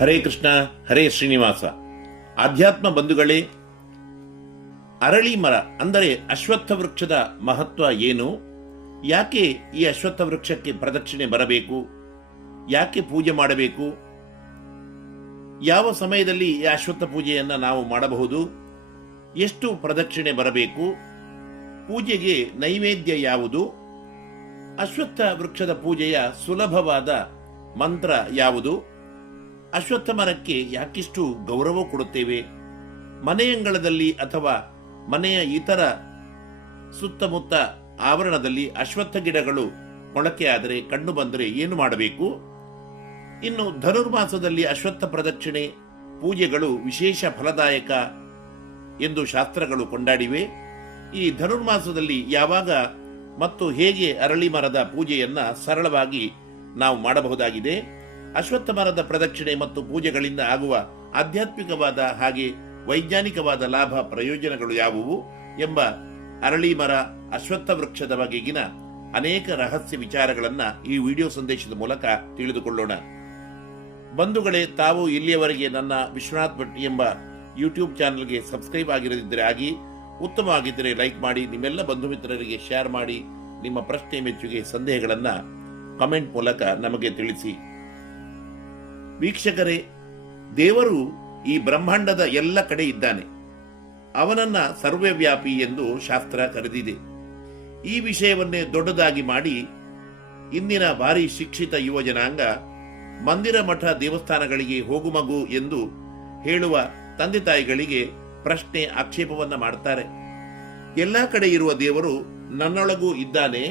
ಹರೇ ಕೃಷ್ಣ, ಹರೇ ಶ್ರೀನಿವಾಸ. ಆಧ್ಯಾತ್ಮ ಬಂಧುಗಳೇ, ಅರಳಿ ಮರ, ಅಂದರೆ ಅಶ್ವತ್ಥ ವೃಕ್ಷದ ಮಹತ್ವ ಏನು? ಯಾಕೆ ಈ ಅಶ್ವತ್ಥ ವೃಕ್ಷಕ್ಕೆ ಪ್ರದಕ್ಷಿಣೆ ಬರಬೇಕು? ಯಾಕೆ ಪೂಜೆ ಮಾಡಬೇಕು? ಯಾವ ಸಮಯದಲ್ಲಿ ಈ ಅಶ್ವತ್ಥ ಪೂಜೆಯನ್ನು ನಾವು ಮಾಡಬಹುದು? ಎಷ್ಟು ಪ್ರದಕ್ಷಿಣೆ ಬರಬೇಕು? ಪೂಜೆಗೆ ನೈವೇದ್ಯ ಯಾವುದು? ಅಶ್ವತ್ಥ ವೃಕ್ಷದ ಪೂಜೆಯ ಸುಲಭವಾದ ಮಂತ್ರ ಯಾವುದು? ಅಶ್ವತ್ಥ ಮರಕ್ಕೆ ಯಾಕಿಷ್ಟು ಗೌರವ ಕೊಡುತ್ತೇವೆ? ಮನೆಯಂಗಳದಲ್ಲಿ ಅಥವಾ ಮನೆಯ ಇತರ ಸುತ್ತಮುತ್ತ ಆವರಣದಲ್ಲಿ ಅಶ್ವತ್ಥ ಗಿಡಗಳು ಮೊಳಕೆ ಆದರೆ ಕಣ್ಣು ಬಂದರೆ ಏನು ಮಾಡಬೇಕು? ಇನ್ನು ಧನುರ್ಮಾಸದಲ್ಲಿ ಅಶ್ವತ್ಥ ಪ್ರದಕ್ಷಿಣೆ, ಪೂಜೆಗಳು ವಿಶೇಷ ಫಲದಾಯಕ ಎಂದು ಶಾಸ್ತ್ರಗಳು ಕೊಂಡಾಡಿವೆ. ಈ ಧನುರ್ಮಾಸದಲ್ಲಿ ಯಾವಾಗ ಮತ್ತು ಹೇಗೆ ಅರಳಿ ಮರದ ಪೂಜೆಯನ್ನು ಸರಳವಾಗಿ ನಾವು ಮಾಡಬಹುದಾಗಿದೆ? ಅಶ್ವತ್ಥ ಮರದ ಪ್ರದಕ್ಷಿಣೆ ಮತ್ತು ಪೂಜೆಗಳಿಂದ ಆಗುವ ಆಧ್ಯಾತ್ಮಿಕವಾದ ಹಾಗೆ ವೈಜ್ಞಾನಿಕವಾದ ಲಾಭ ಪ್ರಯೋಜನಗಳು ಯಾವುವು ಎಂಬ ಅರಳಿ ಮರ ಅಶ್ವತ್ಥ ವೃಕ್ಷದ ಬಗೆಗಿನ ಅನೇಕ ರಹಸ್ಯ ವಿಚಾರಗಳನ್ನ ಈ ವಿಡಿಯೋ ಸಂದೇಶದ ಮೂಲಕ ತಿಳಿದುಕೊಳ್ಳೋಣ. ಬಂಧುಗಳೇ, ತಾವು ಇಲ್ಲಿಯವರೆಗೆ ನನ್ನ ವಿಶ್ವನಾಥ್ ಭಟ್ ಎಂಬ ಯೂಟ್ಯೂಬ್ ಚಾನೆಲ್ಗೆ ಸಬ್ಸ್ಕ್ರೈಬ್ ಆಗಿರದಿದ್ದರೆ ಆಗಿ ಉತ್ತಮವಾಗಿದ್ದರೆ ಲೈಕ್ ಮಾಡಿ, ನಿಮ್ಮೆಲ್ಲ ಬಂಧು ಮಿತ್ರರಿಗೆ ಶೇರ್ ಮಾಡಿ, ನಿಮ್ಮ ಪ್ರಶ್ನೆ ಮೆಚ್ಚುಗೆ ಸಂದೇಹಗಳನ್ನು ಕಮೆಂಟ್ ಮೂಲಕ ನಮಗೆ ತಿಳಿಸಿ. ವೀಕ್ಷಕರೇ, ದೇವರು ಈ ಬ್ರಹ್ಮಾಂಡದ ಎಲ್ಲ ಕಡೆ ಇದ್ದಾನೆ. ಅವನನ್ನ ಸರ್ವವ್ಯಾಪಿ ಎಂದು ಶಾಸ್ತ್ರ ಕರೆದಿದೆ. ಈ ವಿಷಯವನ್ನೇ ದೊಡ್ಡದಾಗಿ ಮಾಡಿ ಇಂದಿನ ಭಾರಿ ಶಿಕ್ಷಿತ ಯುವ ಜನಾಂಗ ಮಂದಿರ ಮಠ ದೇವಸ್ಥಾನಗಳಿಗೆ ಹೋಗು ಮಗು ಎಂದು ಹೇಳುವ ತಂದೆ ತಾಯಿಗಳಿಗೆ ಪ್ರಶ್ನೆ ಆಕ್ಷೇಪವನ್ನ ಮಾಡ್ತಾರೆ. ಎಲ್ಲಾ ಕಡೆ ಇರುವ ದೇವರು ನನ್ನೊಳಗೂ ಇದ್ದಾನೆ.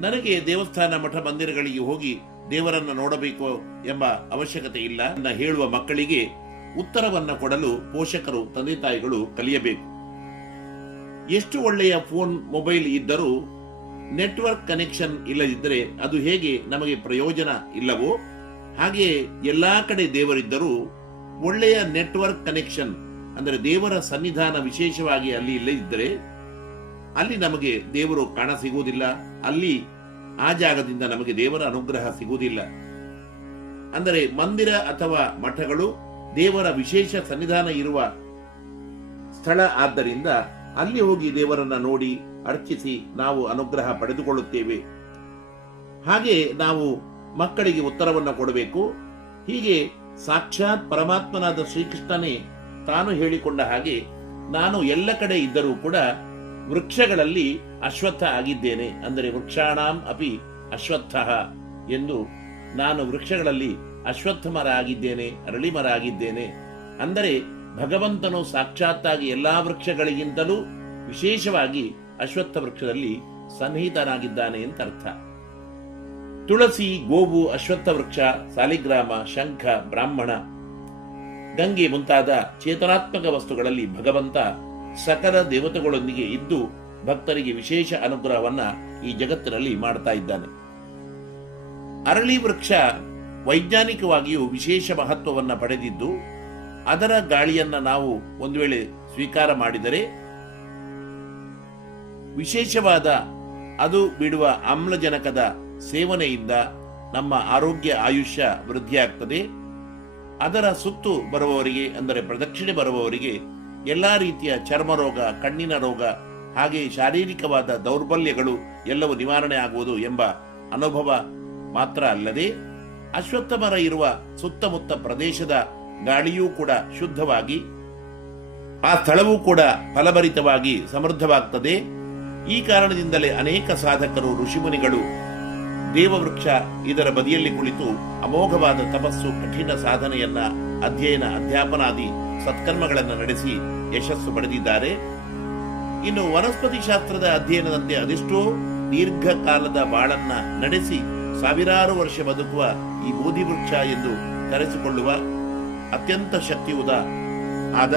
ನನಗೆ ದೇವಸ್ಥಾನ ಮಠ ಮಂದಿರಗಳಿಗೆ ಹೋಗಿ ದೇವರನ್ನ ನೋಡಬೇಕು ಎಂಬ ಅವಶ್ಯಕತೆ ಇಲ್ಲ ಹೇಳುವ ಮಕ್ಕಳಿಗೆ ಉತ್ತರವನ್ನು ಕೊಡಲು ಪೋಷಕರು, ತಂದೆ ತಾಯಿಗಳು ಕಲಿಯಬೇಕು. ಎಷ್ಟು ಒಳ್ಳೆಯ ಫೋನ್, ಮೊಬೈಲ್ ಇದ್ದರೂ ನೆಟ್ವರ್ಕ್ ಕನೆಕ್ಷನ್ ಇಲ್ಲದಿದ್ದರೆ ಅದು ಹೇಗೆ ನಮಗೆ ಪ್ರಯೋಜನ ಇಲ್ಲವೋ? ಹಾಗೆ ಎಲ್ಲಾ ಕಡೆ ದೇವರಿದ್ದರೂ ಒಳ್ಳೆಯ ನೆಟ್ವರ್ಕ್ ಕನೆಕ್ಷನ್ ಅಂದರೆ ದೇವರ ಸನ್ನಿಧಾನ ವಿಶೇಷವಾಗಿ ಅಲ್ಲಿ ಇಲ್ಲದಿದ್ದರೆ ಅಲ್ಲಿ ನಮಗೆ ದೇವರು ಕಾಣ ಸಿಗುವುದಿಲ್ಲ. ಅಲ್ಲಿ ಆ ಜಾಗದಿಂದ ನಮಗೆ ದೇವರ ಅನುಗ್ರಹ ಸಿಗುವುದಿಲ್ಲ. ಅಂದರೆ ಮಂದಿರ ಅಥವಾ ಮಠಗಳು ದೇವರ ವಿಶೇಷ ಸನ್ನಿಧಾನ ಇರುವ ಸ್ಥಳ ಆದ್ದರಿಂದ ಅಲ್ಲಿ ಹೋಗಿ ದೇವರನ್ನ ನೋಡಿ ಅರ್ಚಿಸಿ ನಾವು ಅನುಗ್ರಹ ಪಡೆದುಕೊಳ್ಳುತ್ತೇವೆ. ಹಾಗೆ ನಾವು ಮಕ್ಕಳಿಗೆ ಉತ್ತರವನ್ನು ಕೊಡಬೇಕು. ಹೀಗೆ ಸಾಕ್ಷಾತ್ ಪರಮಾತ್ಮನಾದ ಶ್ರೀಕೃಷ್ಣನೇ ತಾನು ಹೇಳಿಕೊಂಡ ಹಾಗೆ ನಾನು ಎಲ್ಲ ಕಡೆ ಇದ್ದರೂ ಕೂಡ ವೃಕ್ಷಗಳಲ್ಲಿ ಅಶ್ವತ್ಥ ಆಗಿದ್ದೇನೆ ಅಂದರೆ ವೃಕ್ಷಾಣಾಂ ಅಪಿ ಅಶ್ವತ್ಥ ಎಂದು ನಾನು ವೃಕ್ಷಗಳಲ್ಲಿ ಅಶ್ವತ್ಥ ಮರ ಆಗಿದ್ದೇನೆ ಅರಳಿ ಮರ ಆಗಿದ್ದೇನೆ ಅಂದರೆ ಭಗವಂತನು ಸಾಕ್ಷಾತ್ತಾಗಿ ಎಲ್ಲಾ ವೃಕ್ಷಗಳಿಗಿಂತಲೂ ವಿಶೇಷವಾಗಿ ಅಶ್ವತ್ಥ ವೃಕ್ಷದಲ್ಲಿ ಸನ್ನಿಹಿತನಾಗಿದ್ದಾನೆ ಅಂತ ಅರ್ಥ. ತುಳಸಿ, ಗೋವು, ಅಶ್ವತ್ಥ ವೃಕ್ಷ, ಸಾಲಿಗ್ರಾಮ, ಶಂಖ, ಬ್ರಾಹ್ಮಣ, ಗಂಗೆ ಮುಂತಾದ ಚೇತನಾತ್ಮಕ ವಸ್ತುಗಳಲ್ಲಿ ಭಗವಂತ ಸಕಲ ದೇವತೆಗಳೊಂದಿಗೆ ಇದ್ದು ಭಕ್ತರಿಗೆ ವಿಶೇಷ ಅನುಗ್ರಹವನ್ನ ಈ ಜಗತ್ತಿನಲ್ಲಿ ಮಾಡ್ತಾ ಇದ್ದಾನೆ. ಅರಳಿ ವೃಕ್ಷ ವೈಜ್ಞಾನಿಕವಾಗಿಯೂ ವಿಶೇಷ ಮಹತ್ವವನ್ನ ಪಡೆದಿದ್ದು, ಅದರ ಗಾಳಿಯನ್ನ ನಾವು ಒಂದು ವೇಳೆ ಸ್ವೀಕಾರ ಮಾಡಿದರೆ, ವಿಶೇಷವಾದ ಅದು ಬಿಡುವ ಆಮ್ಲಜನಕದ ಸೇವನೆಯಿಂದ ನಮ್ಮ ಆರೋಗ್ಯ ಆಯುಷ್ಯ ವೃದ್ಧಿಯಾಗ್ತದೆ. ಅದರ ಸುತ್ತು ಬರುವವರಿಗೆ, ಅಂದರೆ ಪ್ರದಕ್ಷಿಣೆ ಬರುವವರಿಗೆ ಎಲ್ಲಾ ರೀತಿಯ ಚರ್ಮ ರೋಗ, ಕಣ್ಣಿನ ರೋಗ, ಹಾಗೆ ಶಾರೀರಿಕವಾದ ದೌರ್ಬಲ್ಯಗಳು ಎಲ್ಲವೂ ನಿವಾರಣೆ ಆಗುವುದು ಎಂಬ ಅನುಭವ ಮಾತ್ರ ಅಲ್ಲದೆ ಅಶ್ವತ್ಥ ಮರ ಇರುವ ಸುತ್ತಮುತ್ತ ಪ್ರದೇಶದ ಗಾಳಿಯೂ ಕೂಡ ಶುದ್ಧವಾಗಿ, ಆ ಸ್ಥಳವೂ ಕೂಡ ಫಲಭರಿತವಾಗಿ ಸಮೃದ್ಧವಾಗ್ತದೆ. ಈ ಕಾರಣದಿಂದಲೇ ಅನೇಕ ಸಾಧಕರು, ಋಷಿಮುನಿಗಳು, ದೇವವೃಕ್ಷ ಇದರ ಬದಿಯಲ್ಲಿ ಕುಳಿತು ಅಮೋಘವಾದ ತಪಸ್ಸು, ಕಠಿಣ ಸಾಧನೆಯನ್ನ ಅಧ್ಯಯನ, ಅಧ್ಯಾಪನಾದಿ ಸತ್ಕರ್ಮಗಳನ್ನು ನಡೆಸಿ ಯಶಸ್ಸು ಪಡೆದಿದ್ದಾರೆ. ಇನ್ನು ವನಸ್ಪತಿ ಶಾಸ್ತ್ರದ ಅಧ್ಯಯನದಂತೆ ಅದೆಷ್ಟೋ ದೀರ್ಘಕಾಲದ ಬಾಳನ್ನ ನಡೆಸಿ ಸಾವಿರಾರು ವರ್ಷ ಬದುಕುವ ಈ ಬೋಧಿ ವೃಕ್ಷ ಎಂದು ಕರೆಸಿಕೊಳ್ಳುವ ಅತ್ಯಂತ ಶಕ್ತಿಯುತ ಆದ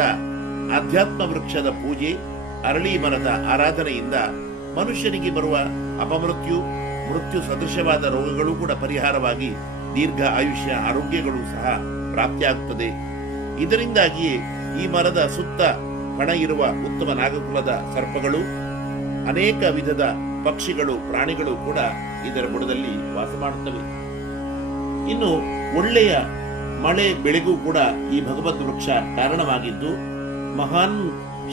ಆಧ್ಯಾತ್ಮ ವೃಕ್ಷದ ಪೂಜೆ, ಅರಳಿ ಮರದ ಆರಾಧನೆಯಿಂದ ಮನುಷ್ಯನಿಗೆ ಬರುವ ಅಪಮೃತ್ಯು, ಮೃತ್ಯು ಸದೃಶವಾದ ರೋಗಗಳು ಕೂಡ ಪರಿಹಾರವಾಗಿ ದೀರ್ಘ ಆಯುಷ್ಯ ಆರೋಗ್ಯಗಳು ಸಹ ಪ್ರಾಪ್ತಿಯಾಗುತ್ತದೆ ಇದರಿಂದಾಗಿಯೇ ಈ ಮರದ ಸುತ್ತ ಹಣ ಇರುವ ಉತ್ತಮ ನಾಗಕುಲದ ಸರ್ಪಗಳು, ಅನೇಕ ವಿಧದ ಪಕ್ಷಿಗಳು, ಪ್ರಾಣಿಗಳು ಕೂಡ ಇದರ ಬುಡದಲ್ಲಿ ವಾಸ ಮಾಡುತ್ತವೆ. ಇನ್ನು ಒಳ್ಳೆಯ ಮಳೆ ಬೆಳೆಗೂ ಕೂಡ ಈ ಭಗವದ್ ವೃಕ್ಷ ಕಾರಣವಾಗಿದ್ದು, ಮಹಾನ್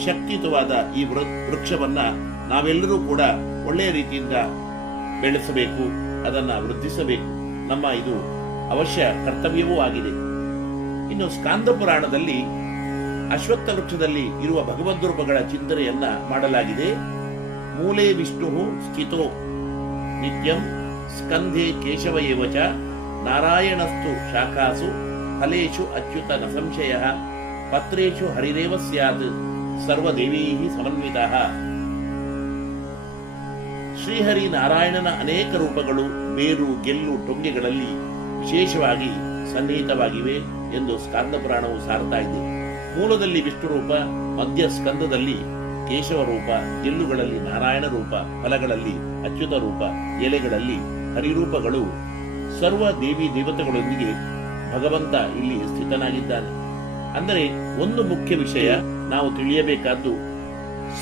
ಶಕ್ತಿಯುತವಾದ ಈ ವೃಕ್ಷವನ್ನ ನಾವೆಲ್ಲರೂ ಕೂಡ ಒಳ್ಳೆಯ ರೀತಿಯಿಂದ ಬೆಳೆಸಬೇಕು, ಅದನ್ನು ವೃದ್ಧಿಸಬೇಕು. ನಮ್ಮ ಇದು ಅವಶ್ಯ ಕರ್ತವ್ಯವೂ ಆಗಿದೆ. ಇನ್ನು ಸ್ಕಾಂದ ಪುರಾಣದಲ್ಲಿ ಅಶ್ವತ್ಥ ವೃಕ್ಷದಲ್ಲಿ ಇರುವ ಭಗವದ್ರೂಪಗಳ ಚಿಂತನೆಯನ್ನ ಮಾಡಲಾಗಿದೆ. ಮೂಲೆ ವಿಷ್ಣು ಸ್ಥಿತೋ ನಿತ್ಯಂ ಸ್ಕಂಧೆ ಕೇಶವ ಏವಚ ನಾರಾಯಣಸ್ತು ಶಾಖಾಸು ಫಲೇಶು ಅಚ್ಯುತ ನ ಸಂಶಯ ಪತ್ರೇಶು ಹರಿರೇವ ಸ್ಯಾತ್ ಸರ್ವದೇವೀ ಸಮನ್ವಿತ. ಶ್ರೀಹರಿ ನಾರಾಯಣನ ಅನೇಕ ರೂಪಗಳು ಬೇರು ಗೆಲ್ಲು ಟೊಂಗೆಗಳಲ್ಲಿ ವಿಶೇಷವಾಗಿ ಸನ್ನಿಹಿತವಾಗಿವೆ. ಎಂದು ಸ್ಕಂದ ಪುರಾಣವು ಸಾರ್ತಾ ಇದೆ. ಮೂಲದಲ್ಲಿ ವಿಷ್ಣು ರೂಪ ಮಧ್ಯ ಸ್ಕಂದದಲ್ಲಿ ಕೇಶವ ರೂಪ ಜಿಲ್ಲುಗಳಲ್ಲಿ ನಾರಾಯಣ ರೂಪ ಫಲಗಳಲ್ಲಿ ಅಚ್ಯುತ ರೂಪ ಎಲೆಗಳಲ್ಲಿ ಹರಿರೂಪಗಳು. ಸರ್ವ ದೇವಿ ದೇವತೆಗಳೊಂದಿಗೆ ಭಗವಂತ ಇಲ್ಲಿ ಸ್ಥಿತನಾಗಿದ್ದಾನೆ. ಅಂದರೆ ಒಂದು ಮುಖ್ಯ ವಿಷಯ ನಾವು ತಿಳಿಯಬೇಕಾದ್ದು,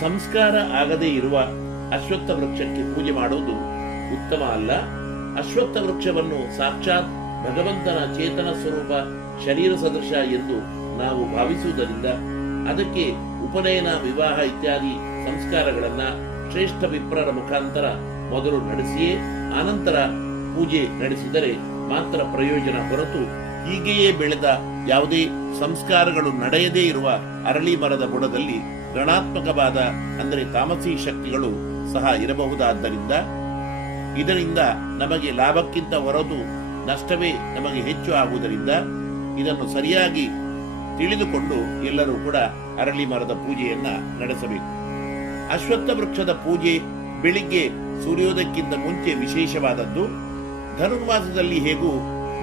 ಸಂಸ್ಕಾರ ಆಗದೇ ಇರುವ ಅಶ್ವತ್ಥ ವೃಕ್ಷಕ್ಕೆ ಪೂಜೆ ಮಾಡುವುದು ಉತ್ತಮ ಅಲ್ಲ? ಅಶ್ವತ್ಥ ವೃಕ್ಷವನ್ನು ಸಾಕ್ಷಾತ್ ಭಗವಂತನ ಚೇತನ ಸ್ವರೂಪ ಶರೀರ ಸದೃಶ ಎಂದು ನಾವು ಭಾವಿಸುವುದರಿಂದ ಅದಕ್ಕೆ ಉಪನಯನ, ವಿವಾಹ ಇತ್ಯಾದಿ ಸಂಸ್ಕಾರಗಳನ್ನ ಶ್ರೇಷ್ಠ ವಿಪ್ರರ ಮುಖಾಂತರ ಮೊದಲು ನಡೆಸಿಯೇ ಆನಂತರ ಪೂಜೆ ನಡೆಸಿದರೆ ಮಾತ್ರ ಪ್ರಯೋಜನ ಹೊರತು ಹೀಗೆಯೇ ಬೆಳೆದ ಯಾವುದೇ ಸಂಸ್ಕಾರಗಳು ನಡೆಯದೇ ಇರುವ ಅರಳಿ ಮರದ ಬುಡದಲ್ಲಿ ಋಣಾತ್ಮಕವಾದ ಅಂದರೆ ತಾಮಸಿ ಶಕ್ತಿಗಳು ಸಹ ಇರಬಹುದಾದ್ದರಿಂದ ಇದರಿಂದ ನಮಗೆ ಲಾಭಕ್ಕಿಂತ ಹೊರತು ನಷ್ಟವೇ ನಮಗೆ ಹೆಚ್ಚು ಆಗುವುದರಿಂದ ಇದನ್ನು ಸರಿಯಾಗಿ ತಿಳಿದುಕೊಂಡು ಎಲ್ಲರೂ ಕೂಡ ಅರಳಿ ಮರದ ಪೂಜೆಯನ್ನ ನಡೆಸಬೇಕು. ಅಶ್ವತ್ಥ ವೃಕ್ಷದ ಪೂಜೆ ಬೆಳಿಗ್ಗೆ ಸೂರ್ಯೋದಯಕ್ಕಿಂತ ಮುಂಚೆ ವಿಶೇಷವಾದದ್ದು. ಧನುರ್ಮಾಸದಲ್ಲಿ ಹೇಗೂ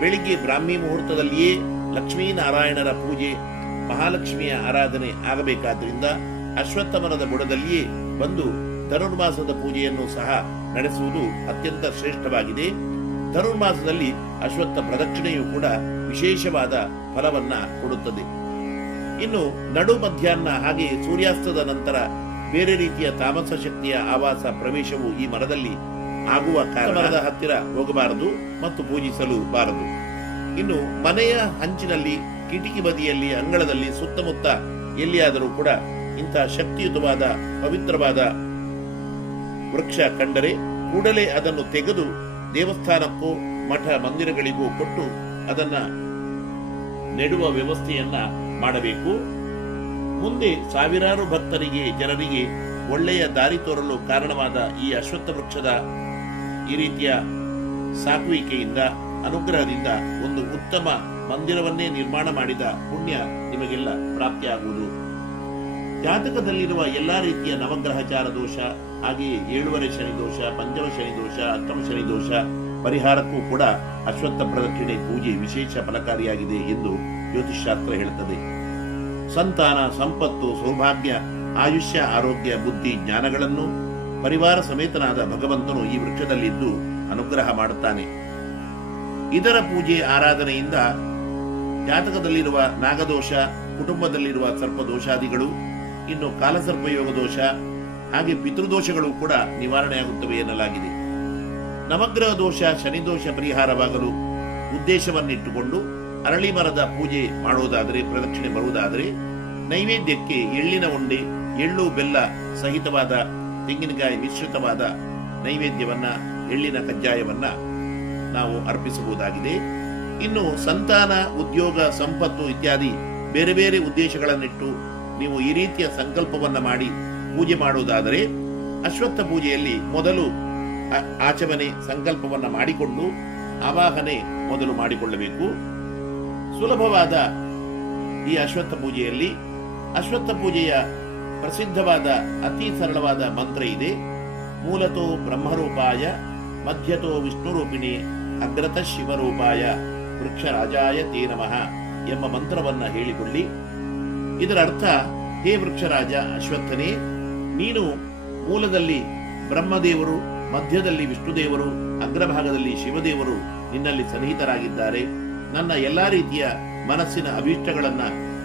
ಬೆಳಿಗ್ಗೆ ಬ್ರಾಹ್ಮಿ ಮುಹೂರ್ತದಲ್ಲಿಯೇ ಲಕ್ಷ್ಮೀನಾರಾಯಣರ ಪೂಜೆ, ಮಹಾಲಕ್ಷ್ಮಿಯ ಆರಾಧನೆ ಆಗಬೇಕಾದ್ರಿಂದ ಅಶ್ವತ್ಥ ಮರದ ಬುಡದಲ್ಲಿಯೇ ಬಂದು ಧನುರ್ಮಾಸದ ಪೂಜೆಯನ್ನು ಸಹ ನಡೆಸುವುದು ಅತ್ಯಂತ ಶ್ರೇಷ್ಠವಾಗಿದೆ. ಧನುರ್ಮಾಸದಲ್ಲಿ ಅಶ್ವತ್ಥ ಪ್ರದಕ್ಷಿಣೆಯು ಕೂಡ ವಿಶೇಷವಾದ ಫಲವನ್ನ ಕೊಡುತ್ತದೆ. ಇನ್ನು ನಡು ಮಧ್ಯಾಹ್ನ ಹಾಗೆ ಸೂರ್ಯಾಸ್ತದ ನಂತರ ಬೇರೆ ರೀತಿಯ ತಾಮಸ ಶಕ್ತಿಯ ಆವಾಸ ಪ್ರವೇಶವು ಈ ಮರದಲ್ಲಿ ಆಗುವ ಕಾರಣದ ಹತ್ತಿರ ಹೋಗಬಾರದು ಮತ್ತು ಪೂಜಿಸಲು ಬಾರದು. ಇನ್ನು ಮನೆಯ ಹಂಚಿನಲ್ಲಿ ಕಿಟಕಿ ಬದಿಯಲ್ಲಿ ಅಂಗಳದಲ್ಲಿ ಸುತ್ತಮುತ್ತ ಎಲ್ಲಿಯಾದರೂ ಕೂಡ ಇಂತಹ ಶಕ್ತಿಯುತವಾದ ಪವಿತ್ರವಾದ ವೃಕ್ಷ ಕಂಡರೆ ಕೂಡಲೇ ಅದನ್ನು ತೆಗೆದು ದೇವಸ್ಥಾನಕ್ಕೂ ಮಠ ಮಂದಿರಗಳಿಗೂ ಕೊಟ್ಟು ಅದನ್ನ ನೆಡುವ ವ್ಯವಸ್ಥೆಯನ್ನ ಮಾಡಬೇಕು. ಮುಂದೆ ಸಾವಿರಾರು ಭಕ್ತರಿಗೆ, ಜನರಿಗೆ ಒಳ್ಳೆಯ ದಾರಿ ತೋರಲು ಕಾರಣವಾದ ಈ ಅಶ್ವತ್ಥ ವೃಕ್ಷದ ಈ ರೀತಿಯ ಸಾಕುವಿಕೆಯಿಂದ ಅನುಗ್ರಹದಿಂದ ಒಂದು ಉತ್ತಮ ಮಂದಿರವನ್ನೇ ನಿರ್ಮಾಣ ಮಾಡಿದ ಪುಣ್ಯ ನಿಮಗೆಲ್ಲ ಪ್ರಾಪ್ತಿಯಾಗುವುದು. ಜಾತಕದಲ್ಲಿರುವ ಎಲ್ಲ ರೀತಿಯ ನವಗ್ರಹಚಾರ ದೋಷ, ಹಾಗೆಯೇ ಏಳುವರೆ ಶನಿ ದೋಷ, ಪಂಚಮ ಶನಿ ದೋಷ ಅಷ್ಟಮ ಶನಿ ದೋಷ ಪರಿಹಾರಕ್ಕೂ ಕೂಡ ಅಶ್ವತ್ಥ ಪ್ರದಕ್ಷಿಣೆ ಪೂಜೆ ವಿಶೇಷ ಫಲಕಾರಿಯಾಗಿದೆ ಎಂದು ಜ್ಯೋತಿಷ್ಶಾಸ್ತ್ರ ಹೇಳುತ್ತದೆ. ಸಂತಾನ, ಸಂಪತ್ತು, ಸೌಭಾಗ್ಯ, ಆಯುಷ್ಯ, ಆರೋಗ್ಯ, ಬುದ್ಧಿ, ಜ್ಞಾನಗಳನ್ನು ಪರಿವಾರ ಸಮೇತನಾದ ಭಗವಂತನು ಈ ವೃಕ್ಷದಲ್ಲಿದ್ದು ಅನುಗ್ರಹ ಮಾಡುತ್ತಾನೆ. ಇದರ ಪೂಜೆ ಆರಾಧನೆಯಿಂದ ಜಾತಕದಲ್ಲಿರುವ ನಾಗದೋಷ, ಕುಟುಂಬದಲ್ಲಿರುವ ಸರ್ಪದೋಷಾದಿಗಳು ಇನ್ನು ಕಾಲಸರ್ಪಯೋಗ ದೋಷ ಹಾಗೆ ಪಿತೃದೋಷಗಳು ಕೂಡ ನಿವಾರಣೆಯಾಗುತ್ತವೆ ಎನ್ನಲಾಗಿದೆ. ನವಗ್ರಹ ದೋಷ ಶನಿದೋಷ ಪರಿಹಾರವಾಗಲು ಉದ್ದೇಶವನ್ನಿಟ್ಟುಕೊಂಡು ಅರಳಿ ಮರದ ಪೂಜೆ ಮಾಡುವುದಾದರೆ, ಪ್ರದಕ್ಷಿಣೆ ಬರುವುದಾದರೆ, ನೈವೇದ್ಯಕ್ಕೆ ಎಳ್ಳಿನ ಉಂಡೆ, ಎಳ್ಳು ಬೆಲ್ಲ ಸಹಿತವಾದ ತೆಂಗಿನಕಾಯಿ ಮಿಶ್ರಿತವಾದ ನೈವೇದ್ಯವನ್ನ, ಎಳ್ಳಿನ ಕಜ್ಜಾಯವನ್ನ ನಾವು ಅರ್ಪಿಸಬಹುದಾಗಿದೆ. ಇನ್ನು ಸಂತಾನ, ಉದ್ಯೋಗ, ಸಂಪತ್ತು ಇತ್ಯಾದಿ ಬೇರೆ ಬೇರೆ ಉದ್ದೇಶಗಳನ್ನಿಟ್ಟು ನೀವು ಈ ರೀತಿಯ ಸಂಕಲ್ಪವನ್ನ ಮಾಡಿ ಪೂಜೆ ಮಾಡುವುದಾದರೆ ಅಶ್ವತ್ಥ ಪೂಜೆಯಲ್ಲಿ ಮೊದಲು ಆಚಮನೆ ಸಂಕಲ್ಪವನ್ನ ಮಾಡಿಕೊಂಡು ಆವಾಹನೆ ಮೊದಲು ಮಾಡಿಕೊಳ್ಳಬೇಕು. ಸುಲಭವಾದ ಈ ಅಶ್ವತ್ಥ ಪೂಜೆಯಲ್ಲಿ ಅಶ್ವತ್ಥ ಪೂಜೆಯ ಪ್ರಸಿದ್ಧವಾದ ಅತಿ ಸರಳವಾದ ಮಂತ್ರ ಇದೆ. ಮೂಲತೋ ಬ್ರಹ್ಮರೂಪಾಯ, ಮಧ್ಯತೋ ವಿಷ್ಣುರೂಪಿಣಿ, ಅಗ್ರತ ಶಿವರೂಪಾಯ ವೃಕ್ಷರಾಜಾಯ ತೇ ನಮಃ ಎಂಬ ಮಂತ್ರವನ್ನ ಹೇಳಿಕೊಳ್ಳಿ. ಇದರ ಅರ್ಥ, ಹೇ ವೃಕ್ಷರಾಜ ಅಶ್ವತ್ಥನೇ, ನೀನು ಮೂಲದಲ್ಲಿ ಬ್ರಹ್ಮದೇವರು, ಮಧ್ಯದಲ್ಲಿ ವಿಷ್ಣುದೇವರು, ಅಗ್ರಭಾಗದಲ್ಲಿ ಶಿವದೇವರು ನಿನ್ನಲ್ಲಿ ಸನ್ನಿಹಿತರಾಗಿದ್ದಾರೆ. ನನ್ನ ಎಲ್ಲಾ ರೀತಿಯ ಮನಸ್ಸಿನ ಅಭೀಷ್ಟಗಳನ್ನ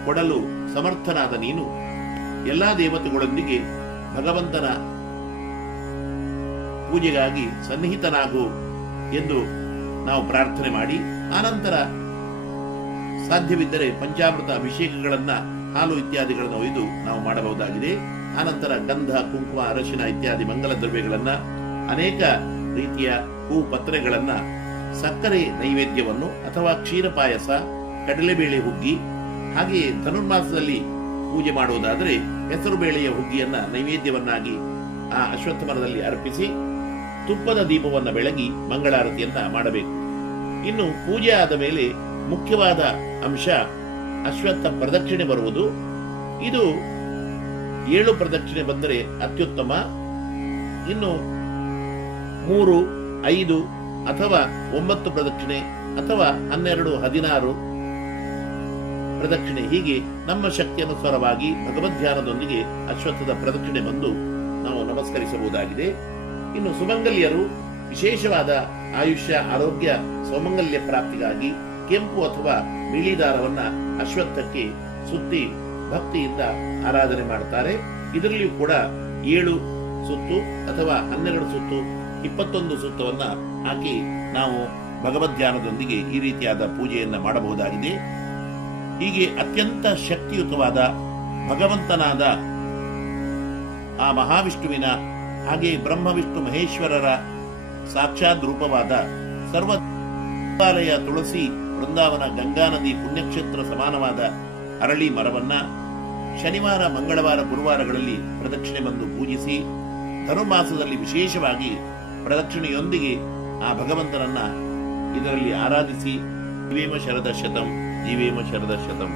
ಕೊಡಲು ಸಮರ್ಥನಾದ ನೀನು. ಎಲ್ಲಾ ದೇವತೆಗಳೊಂದಿಗೆ ಭಗವಂತನ ಪೂಜೆಗಾಗಿ ಸನ್ನಿಹಿತನಾಗು ಎಂದು ನಾವು ಪ್ರಾರ್ಥನೆ ಮಾಡಿ. ಆನಂತರ ಸಾಧ್ಯವಿದ್ದರೆ ಪಂಚಾಮೃತ ಅಭಿಷೇಕಗಳನ್ನ ಹಾಲು ಇತ್ಯಾದಿಗಳನ್ನು ಒಯ್ದು ನಾವು ಮಾಡಬಹುದಾಗಿದೆ. ಆನಂತರ ಗಂಧ, ಕುಂಕುಮ, ಅರಶಿನ ಇತ್ಯಾದಿ ಮಂಗಲ ದ್ರವ್ಯಗಳನ್ನ ಅನೇಕ ರೀತಿಯ ಹೂ ಪತ್ರೆಗಳನ್ನ ಸಕ್ಕರೆ ನೈವೇದ್ಯವನ್ನು ಅಥವಾ ಕ್ಷೀರ ಪಾಯಸ, ಕಡಲೆಬೇಳೆ ಹುಗ್ಗಿ, ಹಾಗೆಯೇ ಧನುರ್ಮಾಸದಲ್ಲಿ ಪೂಜೆ ಮಾಡುವುದಾದರೆ ಹೆಸರು ಬೇಳೆಯ ಹುಗ್ಗಿಯನ್ನ ನೈವೇದ್ಯವನ್ನಾಗಿ ಆ ಅಶ್ವತ್ಥ ಮರದಲ್ಲಿ ಅರ್ಪಿಸಿ ತುಪ್ಪದ ದೀಪವನ್ನ ಬೆಳಗಿ ಮಂಗಳಾರತಿಯನ್ನ ಮಾಡಬೇಕು. ಇನ್ನು ಪೂಜೆ ಆದ ಮೇಲೆ ಮುಖ್ಯವಾದ ಅಂಶ ಅಶ್ವತ್ಥ ಪ್ರದಕ್ಷಿಣೆ ಬರುವುದು. ಇದು ಏಳು ಪ್ರದಕ್ಷಿಣೆ ಬಂದರೆ ಅತ್ಯುತ್ತಮ. ಇನ್ನು ಮೂರು, ಐದು ಅಥವಾ ಒಂಬತ್ತು ಪ್ರದಕ್ಷಿಣೆ ಅಥವಾ ಹನ್ನೆರಡು, ಹದಿನಾರು ಪ್ರದಕ್ಷಿಣೆ. ಹೀಗೆ ನಮ್ಮ ಶಕ್ತಿಯನುಸಾರವಾಗಿ ಭಗವದ್ ಧ್ಯಾನದೊಂದಿಗೆ ಅಶ್ವತ್ಥದ ಪ್ರದಕ್ಷಿಣೆ ಬಂದು ನಾವು ನಮಸ್ಕರಿಸಬಹುದಾಗಿದೆ. ಇನ್ನು ಸುಮಂಗಲ್ಯರು ವಿಶೇಷವಾದ ಆಯುಷ್ಯ, ಆರೋಗ್ಯ, ಸೌಮಂಗಲ್ಯ ಪ್ರಾಪ್ತಿಗಾಗಿ ಕೆಂಪು ಅಥವಾ ಬಿಳಿ ದಾರವನ್ನ ಅಶ್ವತ್ಥಕ್ಕೆ ಸುತ್ತಿ ಭಕ್ತಿಯಿಂದ ಆರಾಧನೆ ಮಾಡುತ್ತಾರೆ. ಇದರಲ್ಲಿಯೂ ಕೂಡ ಏಳು ಸುತ್ತು ಅಥವಾ ಹನ್ನೆರಡು ಸುತ್ತು, ಇಪ್ಪತ್ತೊಂದು ಸುತ್ತವನ್ನ ಹಾಕಿ ನಾವು ಭಗವದ್ ಧ್ಯಾನದೊಂದಿಗೆ ಈ ರೀತಿಯಾದ ಪೂಜೆಯನ್ನ ಮಾಡಬಹುದಾಗಿದೆ. ಹೀಗೆ ಅತ್ಯಂತ ಶಕ್ತಿಯುತವಾದ ಭಗವಂತನಾದ ಆ ಮಹಾವಿಷ್ಣುವಿನ, ಹಾಗೆ ಬ್ರಹ್ಮ ವಿಷ್ಣು ಮಹೇಶ್ವರರ ಸಾಕ್ಷಾತ್ ರೂಪವಾದ ಸರ್ವ ತುಳಸಿ ವೃಂದಾವನ ಗಂಗಾ ನದಿ ಪುಣ್ಯಕ್ಷೇತ್ರ ಸಮಾನವಾದ ಅರಳಿ ಮರವನ್ನ ಶನಿವಾರ, ಮಂಗಳವಾರ, ಗುರುವಾರಗಳಲ್ಲಿ ಪ್ರದಕ್ಷಿಣೆ ಬಂದು ಪೂಜಿಸಿ, ಧನುರ್ಮಾಸದಲ್ಲಿ ವಿಶೇಷವಾಗಿ ಪ್ರದಕ್ಷಿಣೆಯೊಂದಿಗೆ ಆ ಭಗವಂತನನ್ನ ಇದರಲ್ಲಿ ಆರಾಧಿಸಿ, ಜೀವೇಮ ಶರದ ಶತಂ ಜೀವೇಮ ಶರದ ಶತಂ